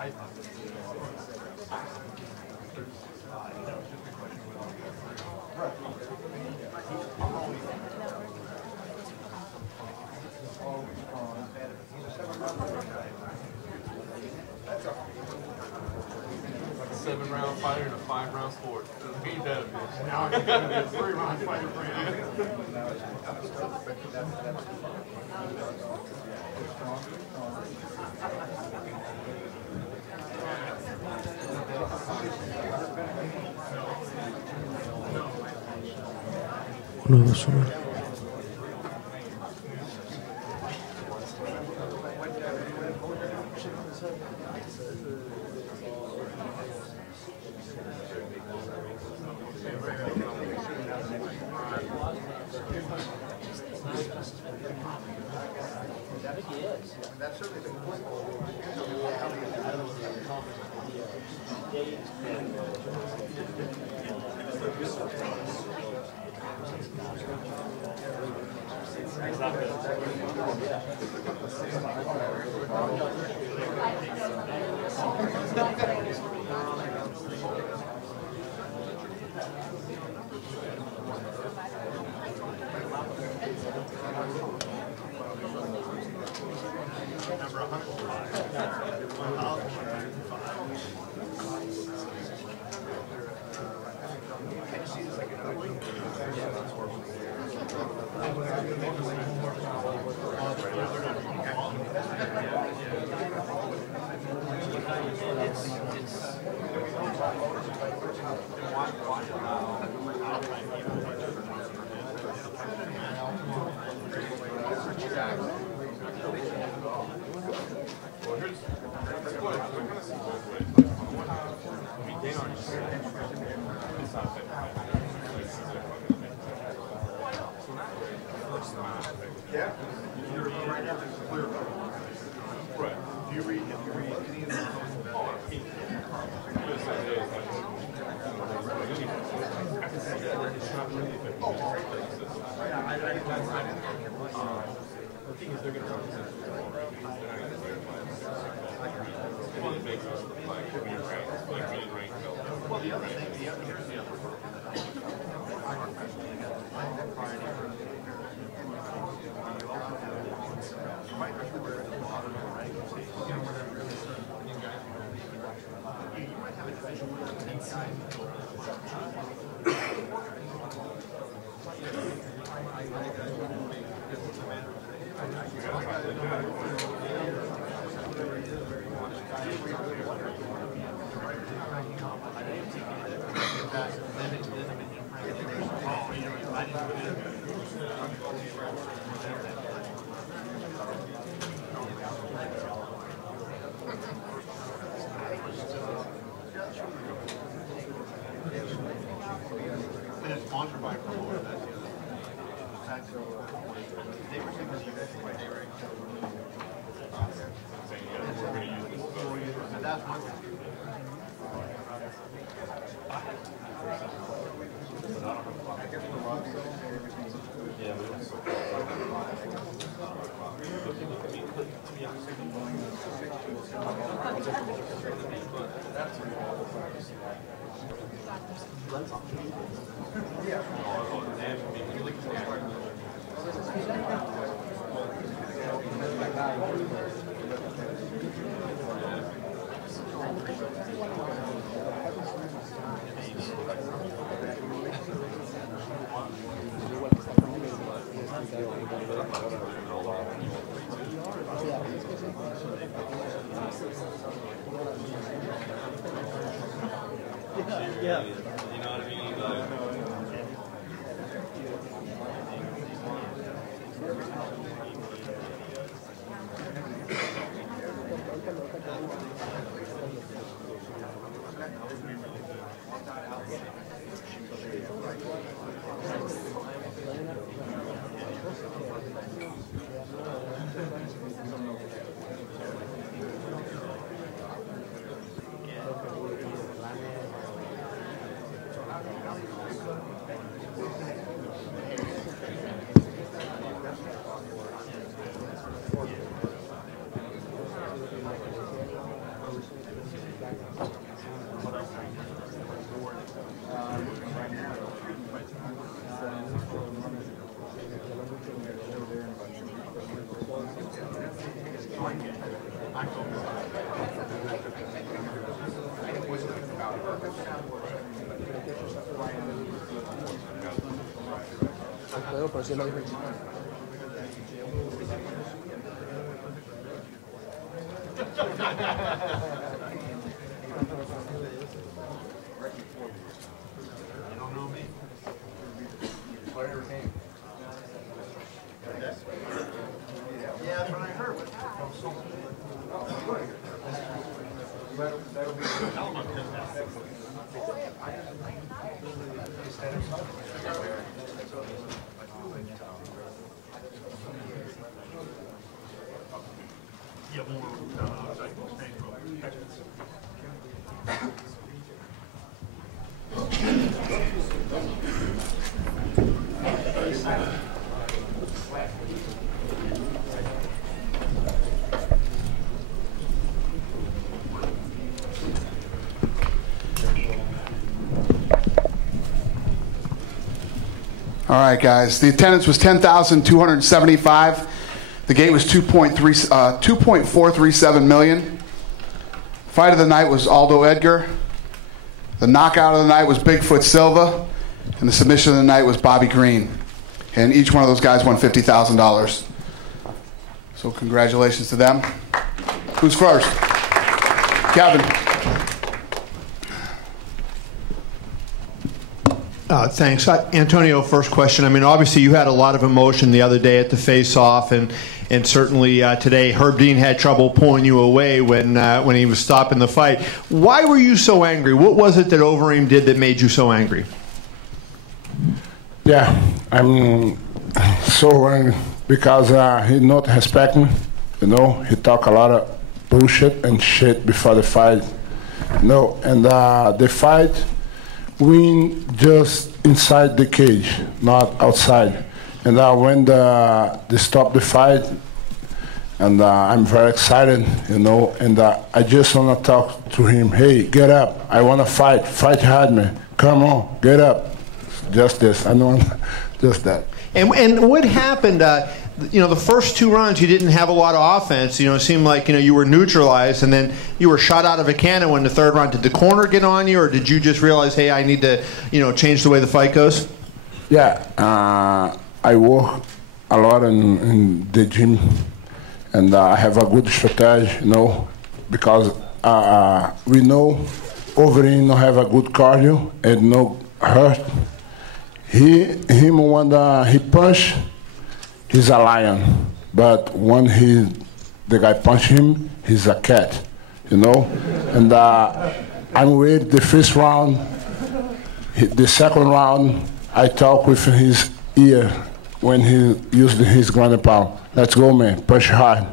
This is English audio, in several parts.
7-round fighter and a 5-round sport. Beat that a bitch. Now it's going to be a 3-round fighter for him. Uno, dos, uno. Yeah. You know what I mean? All right, guys. The attendance was 10,275. The gate was 2.437 million. Fight of the night was Aldo Edgar. The knockout of the night was Bigfoot Silva. And the submission of the night was Bobby Green. And each one of those guys won $50,000. So congratulations to them. Who's first? Kevin. Thanks. Antonio, first question. I mean, obviously you had a lot of emotion the other day at the face-off, and certainly today Herb Dean had trouble pulling you away when he was stopping the fight. Why were you so angry? What was it that Overeem did that made you so angry? Yeah, I'm so angry because he not respect me. You know, he talk a lot of bullshit and shit before the fight. No, and the fight win just inside the cage, not outside. And when they stop the fight, and I'm very excited, you know, and I just want to talk to him. Hey, get up. I want to fight. Fight hard, man. Come on, get up. Just this. I don't want just that. And what happened? You know, the first two rounds you didn't have a lot of offense. You know, it seemed like, you know, you were neutralized, and then you were shot out of a cannon when the third round. Did the corner get on you, or did you just realize, hey, I need to, you know, change the way the fight goes? Yeah, I work a lot in the gym, and I have a good strategy, you know, because we know Overeem don't have a good cardio and no hurt. When he punch, he's a lion, but when the guy punch him, he's a cat, you know. And I'm with the first round. The second round, I talk with his ear when he used his ground and pound. Let's go, man, punch hard.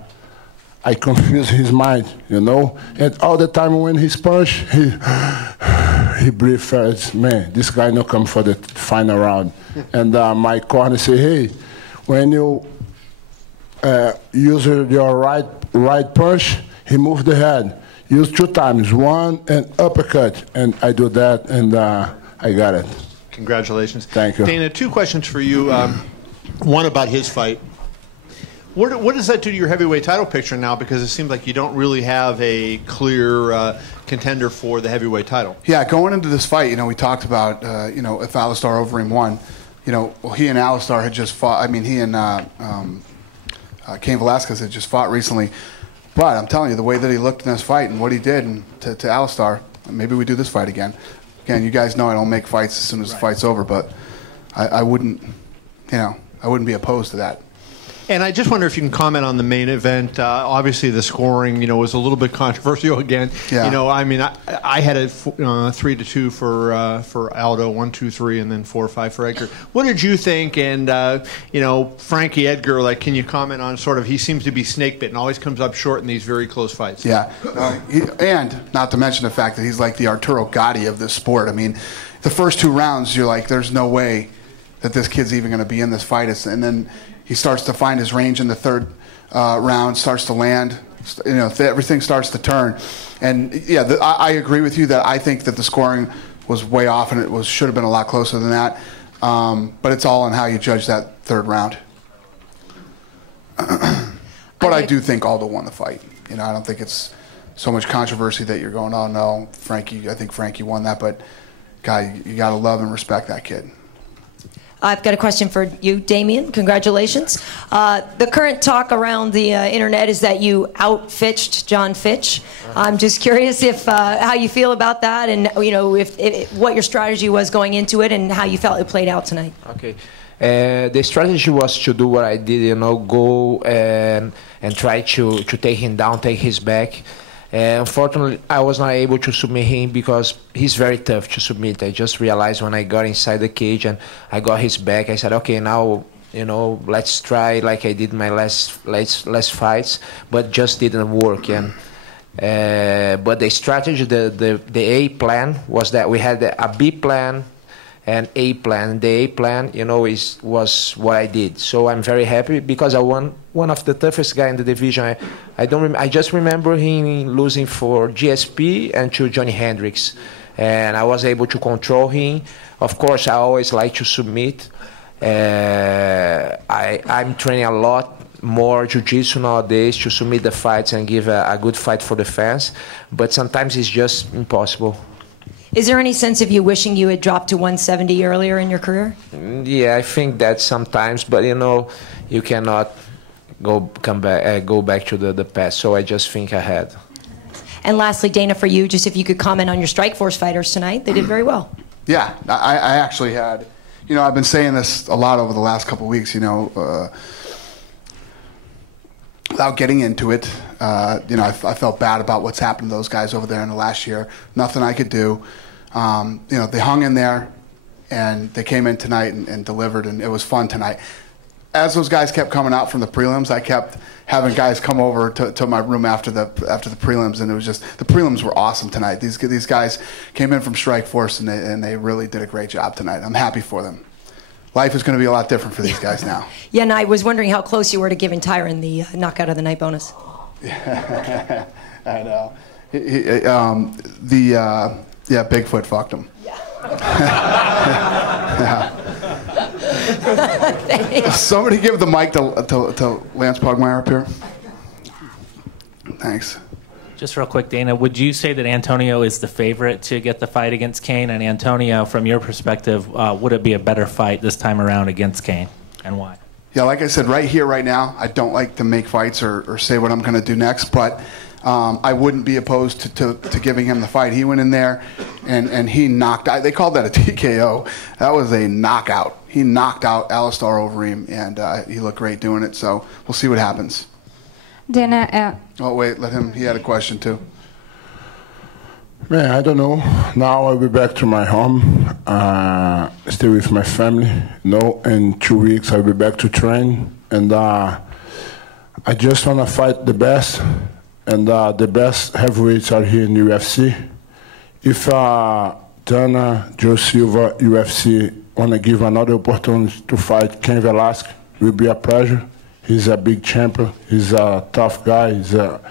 I confuse his mind, you know. And all the time when he's punch, he breathes fast. Man, this guy no come for the final round. And my corner say, hey, when you use your right punch, he moves the head. Use 2 times, one and uppercut. And I do that, and I got it. Congratulations. Thank you. Dana, 2 questions for you. One about his fight. What does that do to your heavyweight title picture now? Because it seems like you don't really have a clear contender for the heavyweight title. Yeah, going into this fight, you know, we talked about, you know, if Alistar Overeem won, you know, well, he and Alistar had just fought. I mean, he and Cain Velasquez had just fought recently. But I'm telling you, the way that he looked in this fight and what he did to Alistar, maybe we do this fight again. Again, you guys know I don't make fights as soon as the fight's over, but I wouldn't, you know, I wouldn't be opposed to that. And I just wonder if you can comment on the main event. Obviously, the scoring, you know, was a little bit controversial again. Yeah. You know, I mean, I had it 3-2 for Aldo, 1-2-3, and then 4-5 for Edgar. What did you think? And you know, Frankie Edgar, like, can you comment on sort of? He seems to be snake bitten, always comes up short in these very close fights. Yeah, and not to mention the fact that he's like the Arturo Gatti of this sport. I mean, the first 2 rounds, you're like, there's no way that this kid's even going to be in this fight, and then he starts to find his range in the third round, starts to land. You know, everything starts to turn. And yeah, I agree with you that I think that the scoring was way off, and it should have been a lot closer than that. But it's all on how you judge that third round. But I do think Aldo won the fight. You know, I don't think it's so much controversy that you're going, oh no, Frankie, I think Frankie won that, but God, you got to love and respect that kid. I've got a question for you, Damian. Congratulations. The current talk around the internet is that you out-Fitched John Fitch. I'm just curious if how you feel about that, and if what your strategy was going into it, and how you felt it played out tonight. Okay. The strategy was to do what I did, go and try to take him down, take his back. Unfortunately, I was not able to submit him because he's very tough to submit. I just realized when I got inside the cage and I got his back, I said, okay, now, let's try like I did my last fights, but just didn't work. And but the strategy, the A plan was that we had a B plan and A plan. The A plan, was what I did. So I'm very happy because I won one of the toughest guy in the division. I just remember him losing for GSP and to Johnny Hendricks, and I was able to control him. Of course, I always like to submit. I'm training a lot more jiu-jitsu nowadays to submit the fights and give a good fight for the fans, but sometimes it's just impossible. Is there any sense of you wishing you had dropped to 170 earlier in your career? Yeah, I think that sometimes, but you cannot go back to the past. So I just think ahead. And lastly, Dana, for you, just if you could comment on your Strikeforce fighters tonight, they did very well. Yeah, I actually had, I've been saying this a lot over the last couple of weeks, without getting into it, I felt bad about what's happened to those guys over there in the last year. Nothing I could do. They hung in there, and they came in tonight and delivered, and it was fun tonight. As those guys kept coming out from the prelims, I kept having guys come over to my room after the prelims, and it was just, the prelims were awesome tonight. These guys came in from Strikeforce, and they really did a great job tonight. I'm happy for them. Life is going to be a lot different for these guys now. Yeah, and I was wondering how close you were to giving Tyron the knockout of the night bonus. I know. Bigfoot fucked him. Yeah. Somebody give the mic to Lance Pugmire up here. Thanks. Just real quick, Dana, would you say that Antonio is the favorite to get the fight against Cain? And Antonio, from your perspective, would it be a better fight this time around against Cain, and why? Yeah, like I said, right here, right now, I don't like to make fights or say what I'm going to do next, but I wouldn't be opposed to giving him the fight. He went in there and he knocked out. They called that a TKO. That was a knockout. He knocked out Alistair Overeem, and he looked great doing it, so we'll see what happens. Dana, oh, wait, let him. He had a question, too. Man, I don't know. Now I'll be back to my home, stay with my family. In 2 weeks I'll be back to train. And I just want to fight the best. And the best heavyweights are here in UFC. If Dana, Joe Silva, UFC want to give another opportunity to fight Cain Velasquez, it will be a pleasure. He's a big champion. He's a tough guy. He's a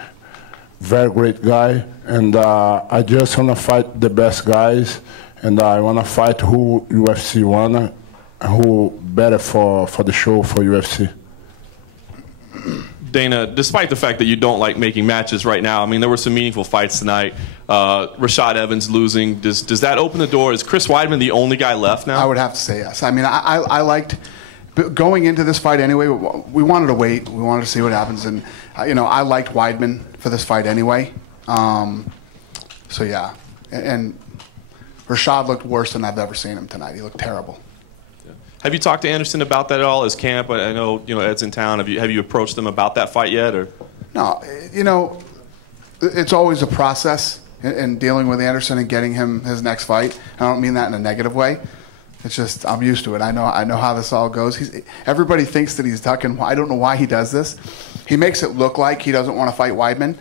very great guy. And I just want to fight the best guys. And I want to fight who UFC want, who better for the show for UFC. Dana, despite the fact that you don't like making matches right now, I mean, there were some meaningful fights tonight. Rashad Evans losing. Does that open the door? Is Chris Weidman the only guy left now? I would have to say yes. I mean, I liked... Going into this fight anyway, we wanted to wait. We wanted to see what happens. And, I liked Weidman for this fight anyway. So, yeah. And Rashad looked worse than I've ever seen him tonight. He looked terrible. Yeah. Have you talked to Anderson about that at all? His camp, I know, Ed's in town. Have you approached them about that fight yet? Or? No. It's always a process in dealing with Anderson and getting him his next fight. I don't mean that in a negative way. It's just, I'm used to it. I know how this all goes. Everybody thinks that he's ducking. I don't know why he does this. He makes it look like he doesn't want to fight Weidman.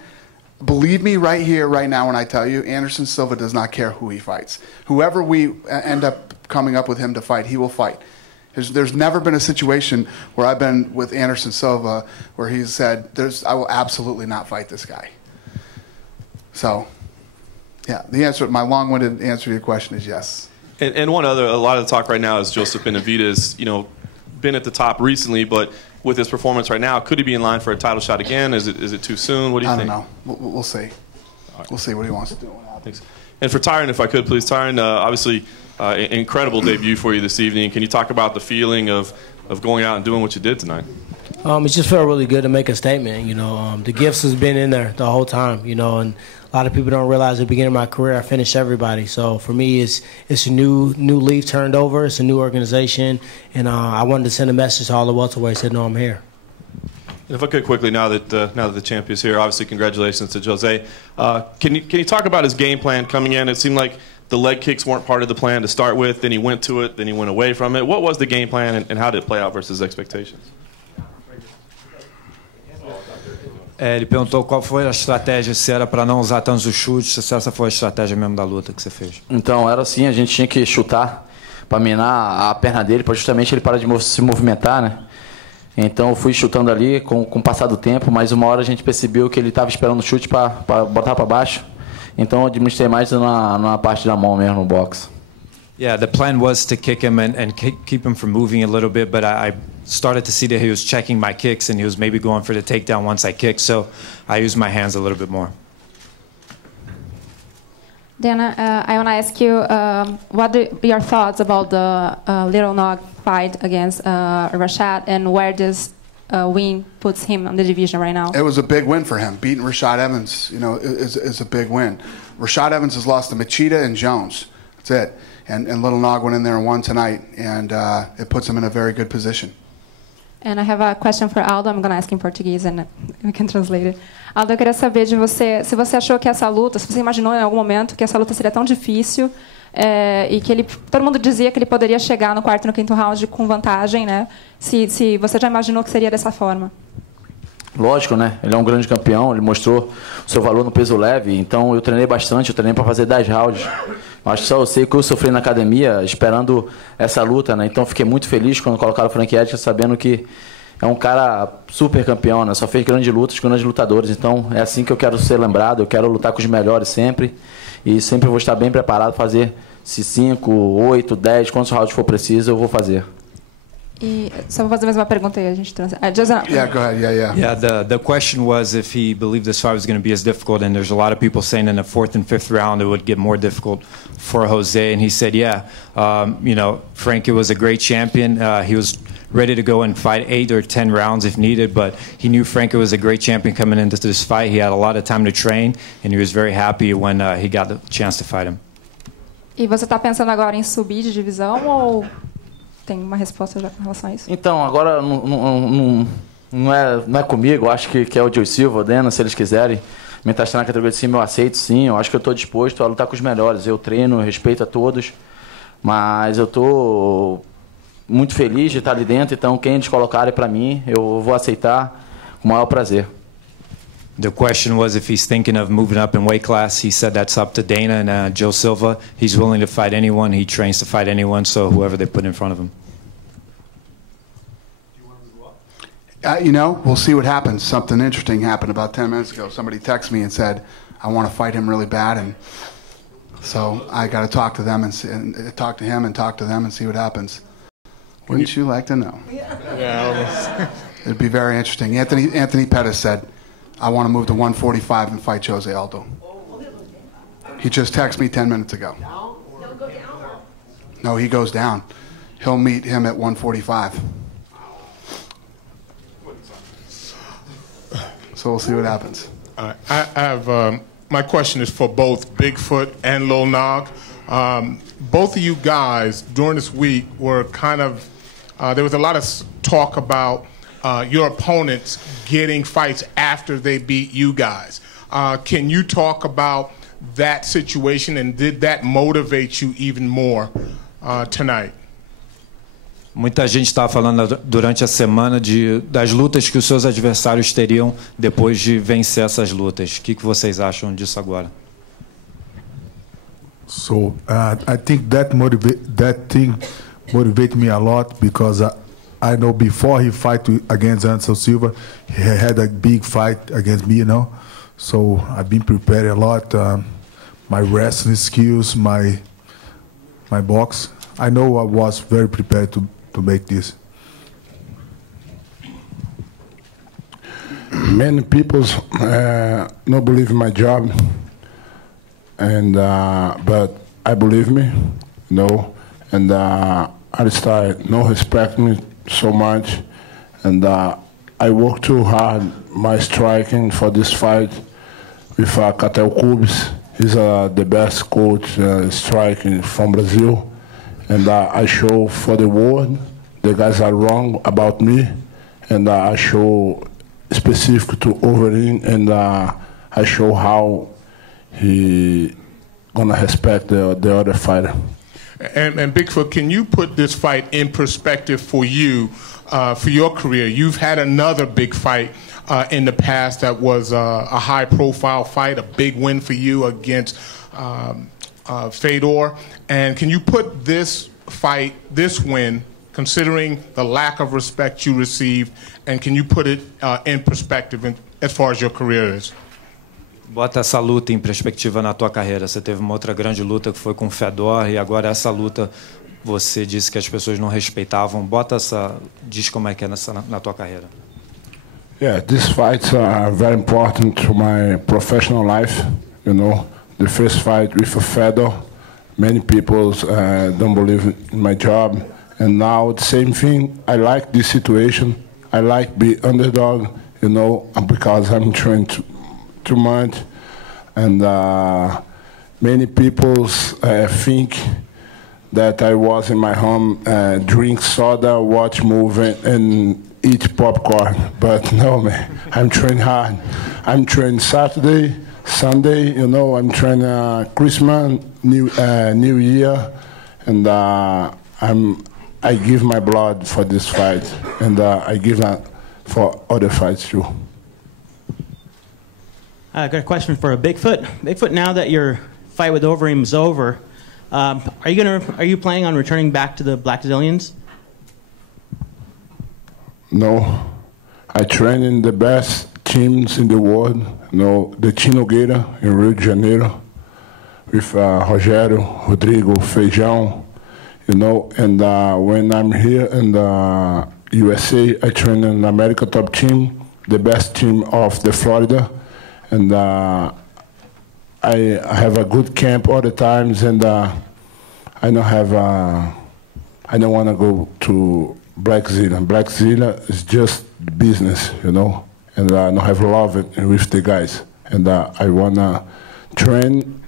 Believe me right here, right now, when I tell you, Anderson Silva does not care who he fights. Whoever we end up coming up with him to fight, he will fight. There's never been a situation where I've been with Anderson Silva where he's said, I will absolutely not fight this guy. So, yeah, my long-winded answer to your question is yes. And a lot of the talk right now is Joseph Benavidez, been at the top recently, but with his performance right now, could he be in line for a title shot again? Is it too soon? What do you think? I don't know. We'll see. We'll see what he wants to do. Thanks. And for Tyron, if I could, please, Tyron, obviously incredible debut for you this evening. Can you talk about the feeling of going out and doing what you did tonight? It just felt really good to make a statement. The gifts has been in there the whole time, and a lot of people don't realize at the beginning of my career I finished everybody. So for me, it's a new leaf turned over. It's a new organization, and I wanted to send a message to all the welterweights that know I'm here. And if I could quickly, now that the champ is here, obviously congratulations to Jose. Can you talk about his game plan coming in? It seemed like the leg kicks weren't part of the plan to start with. Then he went to it. Then he went away from it. What was the game plan, and how did it play out versus expectations? Ele perguntou qual foi a estratégia, se era para não usar tantos os chutes, se essa foi a estratégia mesmo da luta que você fez. Então, era assim, a gente tinha que chutar para minar a perna dele, para justamente ele parar de se movimentar, né? Então, eu fui chutando ali com o passar do tempo, mas uma hora a gente percebeu que ele estava esperando o chute para botar para baixo. Então, eu administrei mais na parte da mão mesmo, no boxe. Yeah, the plan was to kick him and keep him from moving a little bit, but I started to see that he was checking my kicks and he was maybe going for the takedown once I kicked, so I used my hands a little bit more. Dana, I want to ask you, what are your thoughts about the Little Nog fight against Rashad, and where this win puts him on the division right now? It was a big win for him. Beating Rashad Evans, is a big win. Rashad Evans has lost to H.E.A.T and Jones. That's it. And Little Nog went in there and won tonight, and it puts him in a very good position. And I have a question for Aldo. I'm going to ask in Portuguese and we can translate it. Aldo, eu queria saber de você, se você achou que essa luta, se você imaginou em algum momento que essa luta seria tão difícil e que todo mundo dizia que ele poderia chegar no quarto e no quinto round com vantagem, né? Se você já imaginou que seria dessa forma? Lógico, né? Ele é um grande campeão, ele mostrou o seu valor no peso leve, então eu treinei bastante, eu treinei para fazer 10 rounds. Acho que só eu sei o que eu sofri na academia esperando essa luta, né? Então fiquei muito feliz quando colocaram o Frank Edgar, sabendo que é um cara super campeão, né? Só fez grandes lutas com grandes lutadores. Então é assim que eu quero ser lembrado, eu quero lutar com os melhores sempre. E sempre vou estar bem preparado para fazer se 5, 8, 10, quantos rounds for preciso, eu vou fazer. E só vou fazer mais uma pergunta aí, a gente Yeah, go ahead. Yeah, the question was if he believed this fight was going to be as difficult, and there's a lot of people saying in the 4th and 5th round it would get more difficult for Jose, and he said, yeah, Frank was a great champion. He was ready to go and fight 8 or 10 rounds if needed, but he knew Frank was a great champion coming into this fight. He had a lot of time to train, and he was very happy when he got the chance to fight him. E você está pensando agora em subir de divisão ou tem uma resposta já com relação a isso? Então, agora não é comigo, eu acho que é o Joe Silva, o Dana, se eles quiserem me testar na categoria de cima, eu aceito sim, eu acho que eu estou disposto a lutar com os melhores, eu treino, eu respeito a todos, mas eu estou muito feliz de estar ali dentro, então quem eles colocarem para mim, eu vou aceitar com o maior prazer. The question was if he's thinking of moving up in weight class. He said that's up to Dana and Joe Silva. He's willing to fight anyone. He trains to fight anyone, so whoever they put in front of him. We'll see what happens. Something interesting happened about 10 minutes ago. Somebody texted me and said, I want to fight him really bad, and so I got to talk to them and talk to him and talk to them and see what happens. Wouldn't you like to know? Yeah. It'd be very interesting. Anthony Pettis said, I want to move to 145 and fight Jose Aldo. He just texted me 10 minutes ago. No, he goes down. He'll meet him at 145. So we'll see what happens. I have my question is for both Bigfoot and Lil Nog. Both of you guys during this week were kind of there was a lot of talk about your opponents getting fights after they beat you guys. Can you talk about that situation, and did that motivate you even more tonight? Muita gente estava falando durante a semana das lutas que os seus adversários teriam depois de vencer essas lutas. O que vocês acham disso agora? So I think that thing motivated me a lot, because I know before he fight against Anderson Silva, he had a big fight against me, So I've been prepared a lot. My wrestling skills, my box. I know I was very prepared to make this. Many people don't believe in my job. and but I believe me, and I started no respect me so much, and I worked too hard my striking for this fight with Catel Cubes. He's the best coach striking from Brazil, and I show for the world the guys are wrong about me, and I show specific to Overeem, and I show how he gonna respect the other fighter. And Bigfoot, can you put this fight in perspective for you, for your career? You've had another big fight in the past that was a high-profile fight, a big win for you against Fedor. And can you put this fight, this win, considering the lack of respect you received, and can you put it in perspective as far as your career is? Bota essa luta em perspectiva na tua carreira. Você teve uma outra grande luta que foi com o Fedor e agora essa luta você disse que as pessoas não respeitavam. Diz como é que é na tua carreira. Yeah, these fights are very important to my professional life. The first fight with Fedor, many people don't believe in my job, and now the same thing. I like this situation. I like be underdog, because I'm trying too much, and many people think that I was in my home, drink soda, watch movie, and eat popcorn. But no, man, I'm training hard. I'm training Saturday, Sunday. I'm training Christmas, New Year, and I give my blood for this fight, and I give that for other fights too. I got a question for Bigfoot. Bigfoot, now that your fight with Overeem is over, are you planning on returning back to the Black Zillions? No, I train in the best teams in the world. The Chino Guerra in Rio de Janeiro, with Rogério, Rodrigo, Feijão, and when I'm here in the USA, I train in the America top team, the best team of the Florida. And I have a good camp all the times, and I don't want to go to Black Zilla. Black Zilla is just business, and I don't have love with the guys. And I want to train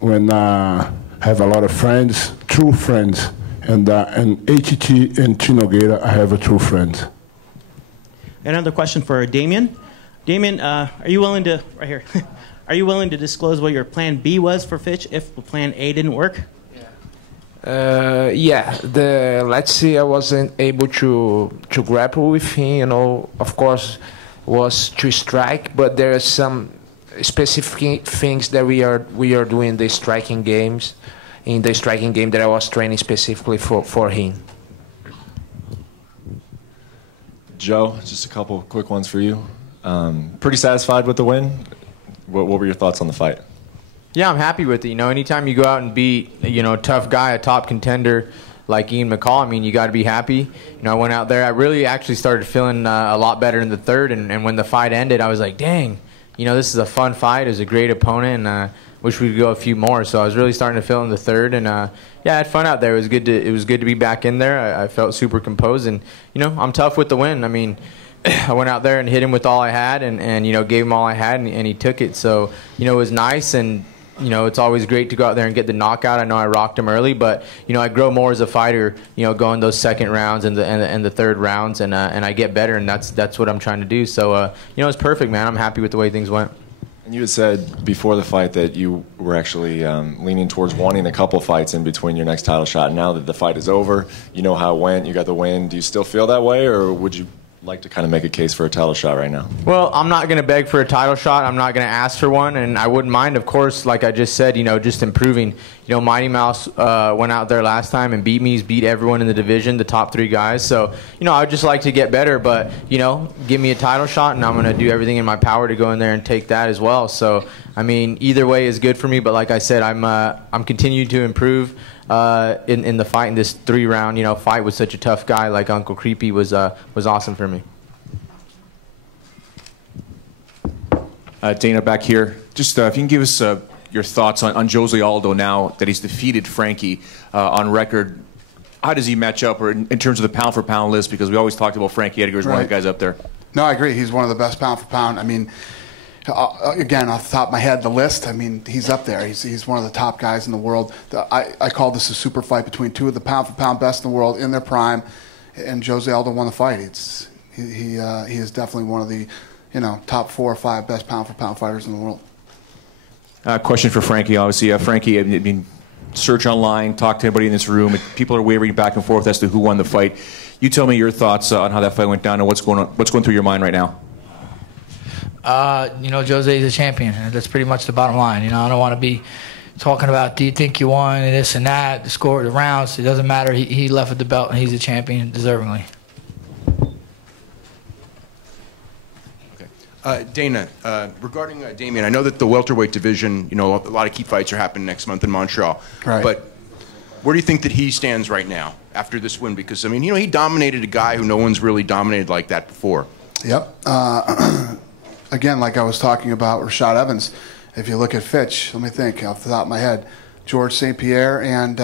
when I have a lot of friends, true friends. And H.E.T. and Chino Guerra, I have a true friends. Another question for Damien. Damien, are you willing to, right here, are you willing to disclose what your plan B was for Fitch if plan A didn't work? Yeah, let's see, I wasn't able to grapple with him, of course, was to strike, but there are some specific things that we are doing in the striking game that I was training specifically for him. Joe, just a couple quick ones for you. Pretty satisfied with the win. What were your thoughts on the fight? Yeah, I'm happy with it. Anytime you go out and beat, a tough guy, a top contender like Ian McCall, you got to be happy. I went out there. I really actually started feeling a lot better in the third, and when the fight ended, I was like, dang, this is a fun fight. It was a great opponent, and wish we could go a few more. So I was really starting to feel in the third, and yeah, I had fun out there. It was good to be back in there. I felt super composed, and I'm tough with the win. I went out there and hit him with all I had, and gave him all I had, and he took it. So it was nice, and it's always great to go out there and get the knockout. I know I rocked him early, but I grow more as a fighter. Going those second rounds and the third rounds, and I get better, and that's what I'm trying to do. So it's perfect, man. I'm happy with the way things went. And you had said before the fight that you were actually leaning towards wanting a couple fights in between your next title shot. Now that the fight is over, you know how it went, you got the win. Do you still feel that way, or would you like to kind of make a case for a title shot right now? Well, I'm not going to beg for a title shot. I'm not going to ask for one, and I wouldn't mind, of course, like I just said, just improving. Mighty Mouse went out there last time and beat me. He's beat everyone in the division, the top 3 guys. So, I would just like to get better, but, give me a title shot, and I'm going to do everything in my power to go in there and take that as well. So, either way is good for me, but like I said, I'm continuing to improve in the fight. In this 3-round, fight with such a tough guy like Uncle Creepy was awesome for me. Dana back here. Just if you can give us your thoughts on Jose Aldo now that he's defeated Frankie on record. How does he match up, or in terms of the pound-for-pound list? Because we always talked about Frankie Edgar as one of the guys up there. No, I agree. He's one of the best pound-for-pound. I mean, again, off the top of my head, the list, I mean, he's up there. He's one of the top guys in the world. I call this a super fight between two of the pound-for-pound best in the world in their prime, and Jose Aldo won the fight. He is definitely one of the top 4 or 5 best pound-for-pound fighters in the world. Question for Frankie, obviously. Frankie, I mean, search online, talk to anybody in this room. People are wavering back and forth as to who won the fight. You tell me your thoughts on how that fight went down and what's going through your mind right now. Jose is a champion. That's pretty much the bottom line. I don't want to be talking about, do you think you won, and this and that, the score, the rounds. It doesn't matter. He left with the belt, and he's a champion deservingly. Dana, regarding Damian, I know that the welterweight division, a lot of key fights are happening next month in Montreal. Right. But where do you think that he stands right now after this win? Because, I mean, he dominated a guy who no one's really dominated like that before. Yep. Again, like I was talking about Rashad Evans, if you look at Fitch, let me think off the top of my head, George St. Pierre and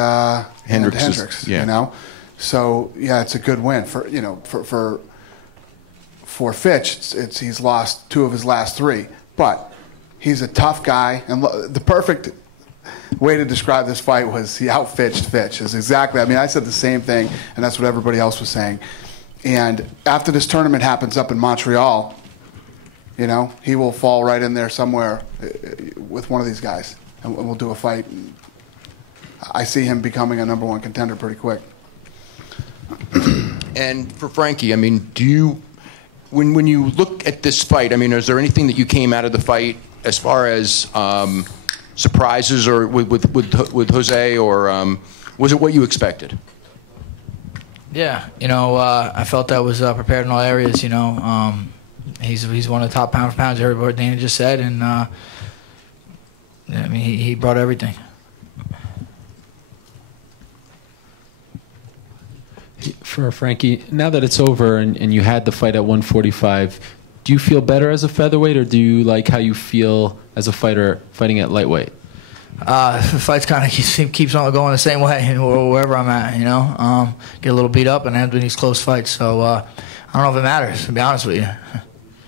Hendricks, yeah. So, yeah, it's a good win for Fitch. He's lost 2 of his last 3, but he's a tough guy, and the perfect way to describe this fight was he outfitched Fitch. Is exactly. I mean, I said the same thing, and that's what everybody else was saying. And after this tournament happens up in Montreal, he will fall right in there somewhere with one of these guys, and we'll do a fight. I see him becoming a #1 contender pretty quick. And for Frankie, I mean, when you look at this fight, I mean, is there anything that you came out of the fight as far as surprises or with Jose, or was it what you expected? Yeah, I felt I was prepared in all areas. He's one of the top pound for pounds. I heard what Dana just said, and I mean, he brought everything. For Frankie, now that it's over and you had the fight at 145, do you feel better as a featherweight, or do you like how you feel as a fighter fighting at lightweight? The fight's kind of keeps on going the same way wherever I'm at, get a little beat up and end with these close fights. So I don't know if it matters, to be honest with you.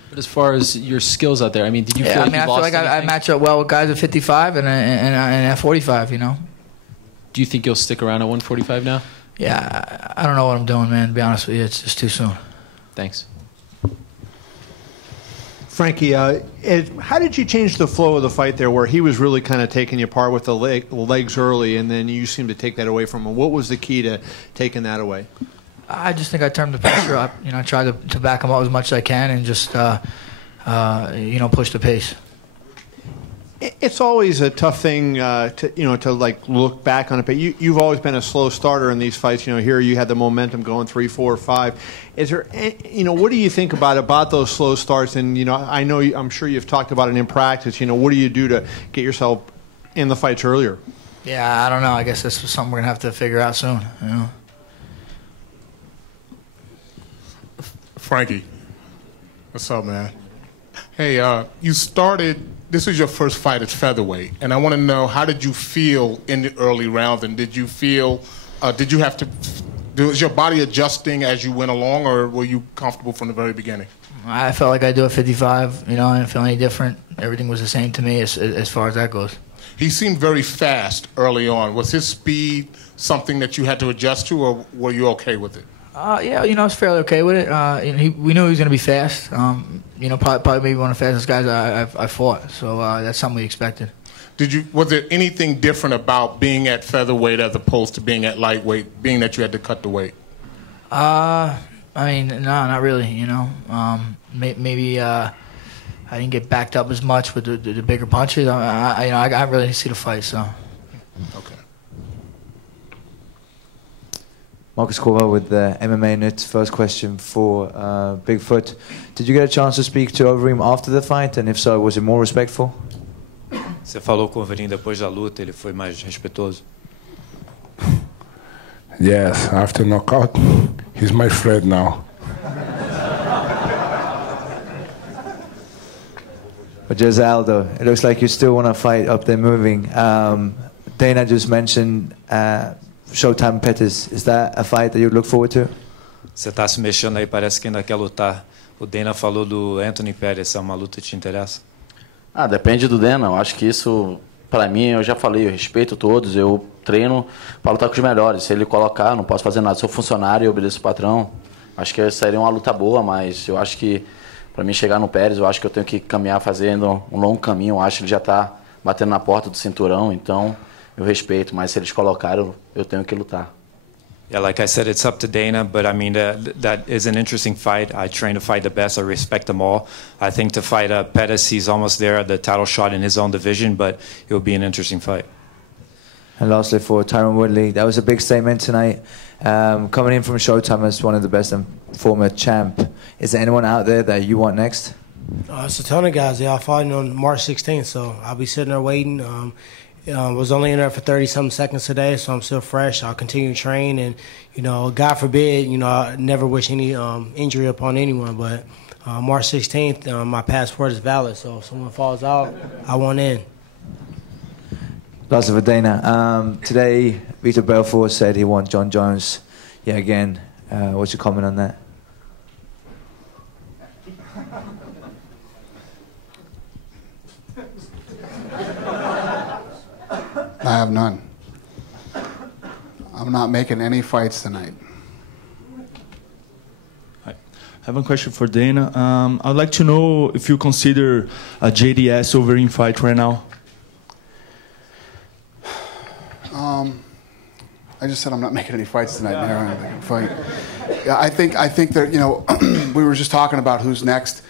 But as far as your skills out there, I mean, did you feel like you lost I feel like I match up well with guys at 55 and at 45, Do you think you'll stick around at 145 now? Yeah, I don't know what I'm doing, man, to be honest with you. It's just too soon. Thanks. Frankie, how did you change the flow of the fight there, where he was really kind of taking you apart with the legs early, and then you seemed to take that away from him? What was the key to taking that away? I just think I turned the pressure up. I tried to back him up as much as I can and just, push the pace. It's always a tough thing to like look back on it, but you've always been a slow starter in these fights. Here you had the momentum going 3, 4, 5. Is there, what do you think about those slow starts? And I'm sure you've talked about it in practice. What do you do to get yourself in the fights earlier? Yeah, I don't know. I guess that's something we're gonna have to figure out soon. Frankie, what's up, man? Hey, you started. This is your first fight at featherweight, and I want to know, how did you feel in the early rounds, and did you feel, was your body adjusting as you went along, or were you comfortable from the very beginning? I felt like I do at 55, I didn't feel any different. Everything was the same to me as far as that goes. He seemed very fast early on. Was his speed something that you had to adjust to, or were you okay with it? Yeah, I was fairly okay with it. We knew he was going to be fast. Probably maybe one of the fastest guys I fought. So that's something we expected. Was there anything different about being at featherweight as opposed to being at lightweight, being that you had to cut the weight? No, not really. Maybe I didn't get backed up as much with the bigger punches. I really didn't see the fight. So. Okay. Marcus Corval with MMA H.E.A.T. First question for Bigfoot. Did you get a chance to speak to Overeem after the fight? And if so, was it more respectful? Você falou com o Overeem depois da luta, ele foi mais respeitoso? Yes, after knockout, he's my friend now. But just Aldo, it looks like you still want to fight up there moving. Dana just mentioned Showtime Pettis. Is that a fight that you look forward to? Você está se mexendo aí, parece que ainda quer lutar. O Dana falou do Anthony Pettis, é uma luta que te interessa? Depende do Dana. Eu acho que isso, para mim, eu já falei, eu respeito todos, eu treino para lutar com os melhores. Se ele colocar, não posso fazer nada. Sou funcionário e obedeço o patrão. Acho que seria uma luta boa, mas eu acho que para mim chegar no Pérez, eu acho que eu tenho que caminhar fazendo um longo caminho. Eu acho que ele já está batendo na porta do cinturão, então eu respeito. Mas se eles colocarem, eu tenho que lutar. Yeah, like I said, it's up to Dana, but I mean, that is an interesting fight. I train to fight the best. I respect them all. I think to fight Pettis, he's almost there at the title shot in his own division, but it will be an interesting fight. And lastly, for Tyron Woodley, that was a big statement tonight. Coming in from Showtime as one of the best and former champ. Is there anyone out there that you want next? It's a ton of guys. They all fighting on March 16th, so I'll be sitting there waiting. Was only in there for 30-something seconds today, so I'm still fresh. I'll continue to train, and God forbid, I never wish any injury upon anyone. But March 16th, my passport is valid, so if someone falls out, I want in. Last of Dana. Today, Vitor Belfort said he wants John Jones. Yeah, again, what's your comment on that? I have none. I'm not making any fights tonight. I have a question for Dana. I'd like to know if you consider a JDS over in fight right now. I just said I'm not making any fights tonight. Yeah. Fight. Yeah, I think that we were just talking about who's next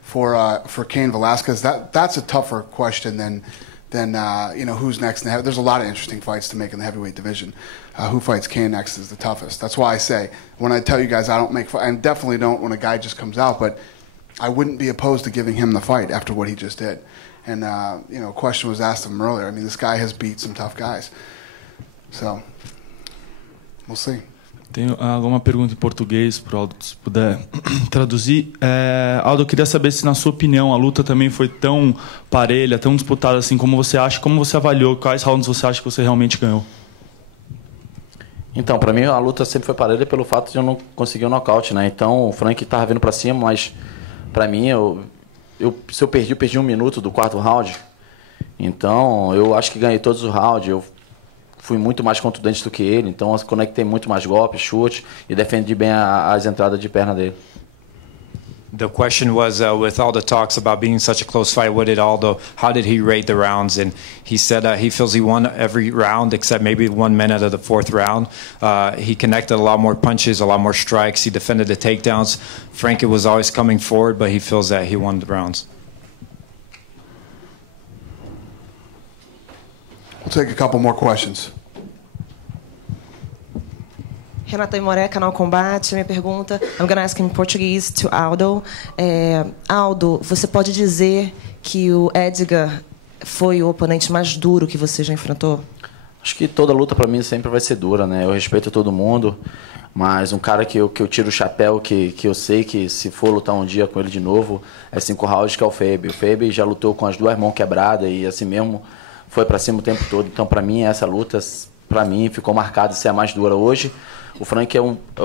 for Cain Velasquez. That's a tougher question than who's next. There's a lot of interesting fights to make in the heavyweight division. Who fights Cain next is the toughest. That's why I say when I tell you guys I don't make fight, I definitely don't when a guy just comes out, but I wouldn't be opposed to giving him the fight after what he just did. And a question was asked of him earlier. I mean, this guy has beat some tough guys. So, we'll see. Tenho alguma pergunta em português para o Aldo, se puder traduzir. Aldo, eu queria saber se, na sua opinião, a luta também foi tão parelha, tão disputada assim como você acha, como você avaliou, quais rounds você acha que você realmente ganhou? Então, para mim, a luta sempre foi parelha pelo fato de eu não conseguir o nocaute, né? Então, o Frank estava vindo para cima, mas, para mim, se eu perdi 1 minuto do 4º round. Então, eu acho que ganhei todos os rounds. Eu fui muito mais contundente do que ele, então eu conectei muito mais golpes, chutes e defendi bem as entradas de perna dele. The question was, with all the talks about being such a close fight, what did Aldo, how did he rate the rounds? And he said he feels he won every round except maybe 1 minute of the 4th round. He connected a lot more punches, a lot more strikes. He defended the takedowns. Frankie was always coming forward, but he feels that he won the rounds. We'll take a couple more questions. Renata Imoré, Canal Combate. Minha pergunta, I'm going to ask in Portuguese to Aldo. Aldo, você pode dizer que o Edgar foi o oponente mais duro que você já enfrentou? Acho que toda luta para mim sempre vai ser dura, né? Eu respeito todo mundo, mas um cara que eu tiro o chapéu, que eu sei que se for lutar um dia com ele de novo, é 5 rounds, que é o Fabe. O Fabe já lutou com as 2 mãos quebradas e assim mesmo foi para cima o tempo todo. Então, para mim, essa luta, para mim, ficou marcada de ser a mais dura. Hoje, o Frank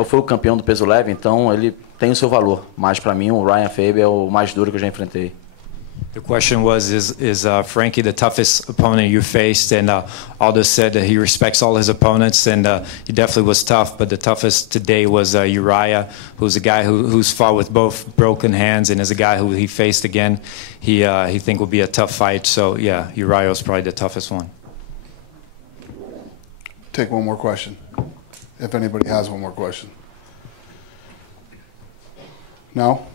foi o campeão do peso leve, então ele tem o seu valor. Mas, para mim, o Ryan Fabe é o mais duro que eu já enfrentei. The question was, is Frankie the toughest opponent you faced? And Aldo said that he respects all his opponents, and he definitely was tough. But the toughest today was Uriah, who's a guy who's fought with both broken hands, and is a guy who he faced again. He think will be a tough fight. So yeah, Uriah was probably the toughest one. Take one more question, if anybody has one more question. No?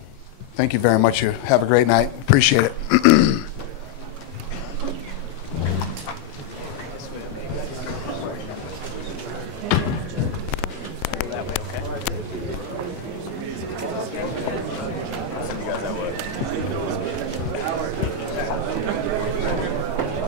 Thank you very much. You have a great night. Appreciate it.